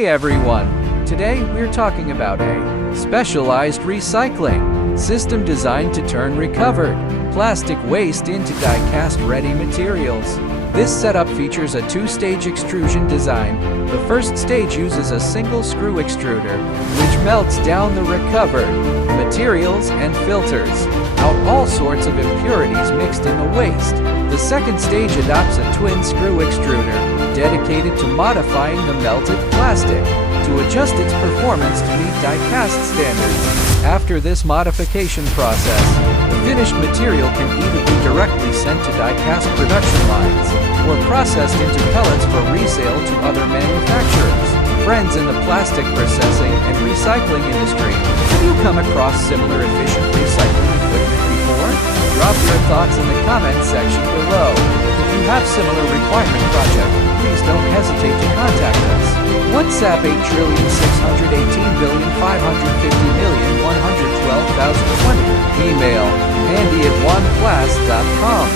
Hey everyone! Today we're talking about a specialized recycling system designed to turn recovered plastic waste into die-cast ready materials. This setup features a two-stage extrusion design. The first stage uses a single screw extruder, which melts down the recovered materials and filters out all sorts of impurities mixed in the waste. The second stage adopts a twin screw extruder, dedicated to modifying the melted plastic to adjust its performance to meet die-cast standards. After this modification process, the finished material can either be directly sent to die-cast production lines or processed into pellets for resale to other manufacturers. Friends in the plastic processing and recycling industry, have you come across similar efficient recycling equipment before? Drop your thoughts in the comment section below. If you have similar requirement project, please don't hesitate to contact us. WhatsApp 8,618,550,112,020. Email handy@oneplast.com.